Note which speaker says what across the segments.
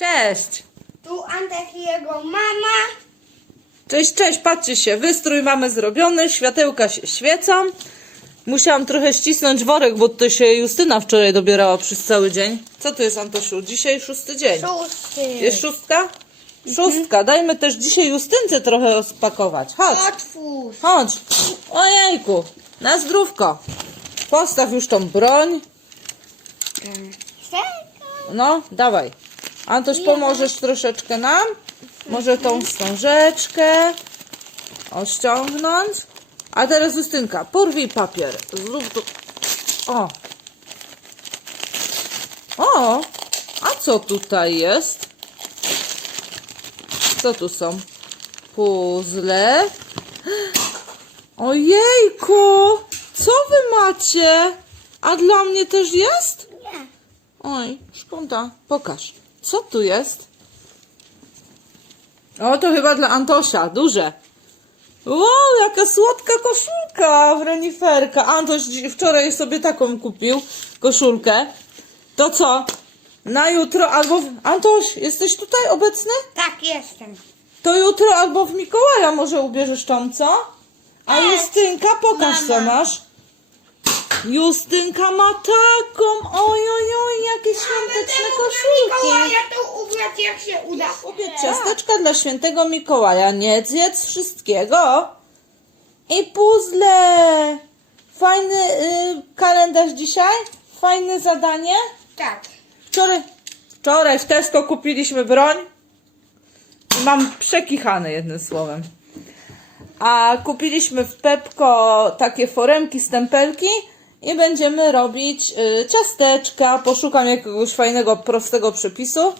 Speaker 1: Cześć!
Speaker 2: Tu Antek i jego mama.
Speaker 1: Cześć, cześć, patrzcie się, wystrój mamy zrobiony, światełka się świecą. Musiałam trochę ścisnąć worek, bo to się Justyna wczoraj dobierała przez cały dzień. Co to jest, Antosiu? Dzisiaj szósty dzień.
Speaker 2: Szósty.
Speaker 1: Jest szóstka? Szóstka. Dajmy też dzisiaj Justynce trochę rozpakować. Chodź,
Speaker 2: Otwórz.
Speaker 1: chodź. Ojejku, na zdrówko. Postaw już tą broń. Czekaj. No, dawaj. Antoś, pomożesz troszeczkę nam? Może tą wstążeczkę ościągnąć. A teraz Justynka, porwij papier. Zrób tu. O. O, a co tutaj jest? Co tu są? Puzzle. Ojejku, co wy macie? A dla mnie też jest? Nie. Oj, szkoda. Pokaż. Co tu jest? O, to chyba dla Antosia. Duże. Wow, jaka słodka koszulka, reniferka. Antoś wczoraj sobie taką kupił, koszulkę. To co? Na jutro albo... W... Antoś, jesteś tutaj obecny?
Speaker 2: Tak, jestem.
Speaker 1: To jutro albo w Mikołaja może ubierzesz tą, co? A. Justynka, pokaż co masz. Justynka ma taką, oj, oj, oj, jakie świąteczne koszulki.
Speaker 2: Ja to ubrać jak się uda.
Speaker 1: Kupię ciasteczka dla świętego Mikołaja, nie zjedz wszystkiego. I puzzle. Fajny y, kalendarz dzisiaj, fajne zadanie. Tak. Wczoraj, wczoraj w Tesco kupiliśmy broń. Mam przekichane jednym słowem. A kupiliśmy w Pepko takie foremki, stempelki i będziemy robić y, ciasteczka. Poszukam jakiegoś fajnego, prostego przepisu.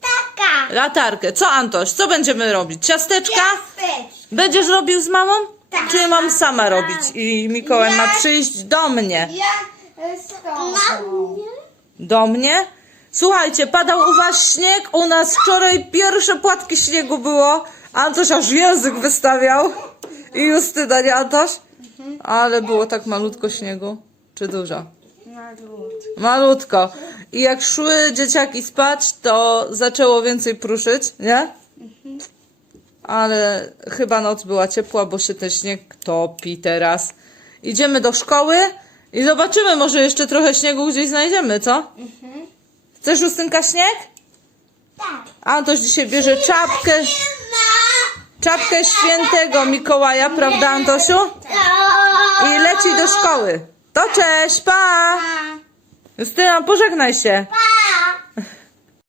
Speaker 2: Taka.
Speaker 1: Latarkę. Co Antoś? Co będziemy robić? Ciasteczka? Ciasteczka. Będziesz robił z mamą? Tak. Czy mam sama robić i Mikołaj ma przyjść do mnie? Ja e, z tobą. Do mnie? Słuchajcie, padał u was śnieg, u nas wczoraj pierwsze płatki śniegu było. Antoś aż język wystawiał. I Justyna, nie Antoś? Ale było tak malutko śniegu. Czy dużo? Malutko. I jak szły dzieciaki spać, to zaczęło więcej pruszyć, nie? Ale chyba noc była ciepła, bo się ten śnieg topi teraz. Idziemy do szkoły i zobaczymy, może jeszcze trochę śniegu gdzieś znajdziemy, co? Chcesz Justynka śnieg? Tak. Antoś dzisiaj bierze czapkę, czapkę świętego Mikołaja, prawda Antosiu? I leci do szkoły. To cześć, pa! Justyna, pożegnaj się.
Speaker 2: Pa.